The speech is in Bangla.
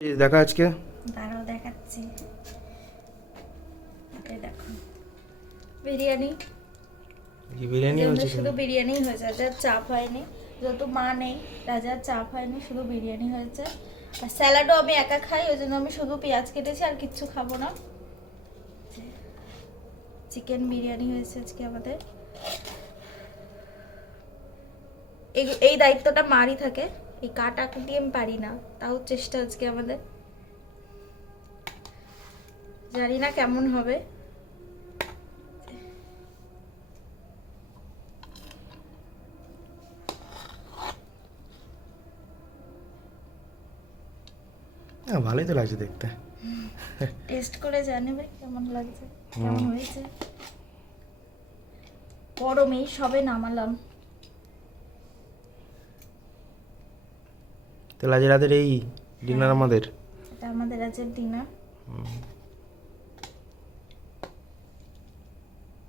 দেখা আজকে দাঁড়াও দেখাচ্ছি। এই দেখো বিরিয়ানি। বিরিয়ানি হয়েছে শুধু বিরিয়ানি হয়েছে, রাজার চাপ হয়নি, যেহেতু মা নেই রাজার চাপ হয়নি, শুধু বিরিয়ানি হয়েছে। আর স্যালাডও আমি একা খাই, ওই জন্য আমি শুধু পেঁয়াজ কেটেছি, আর কিচ্ছু খাবো না। চিকেন বিরিয়ানি হয়েছে আজকে আমাদের। এই দায়িত্বটা মারই থাকে, এই কাটা কুটি আমি পারি না, তাও চেষ্টা আজকে আমাদের। জানি না কেমন হবে। হ্যাঁ, ভালোই তো লাগছে দেখতে। টেস্ট করে জানবে কেমন লাগছে, কেমন হয়েছে। গরমেই সবে নামালাম। তাহলে আজ রাতের এই ডিনার আমাদের। এটা আমাদের আজকের ডিনার।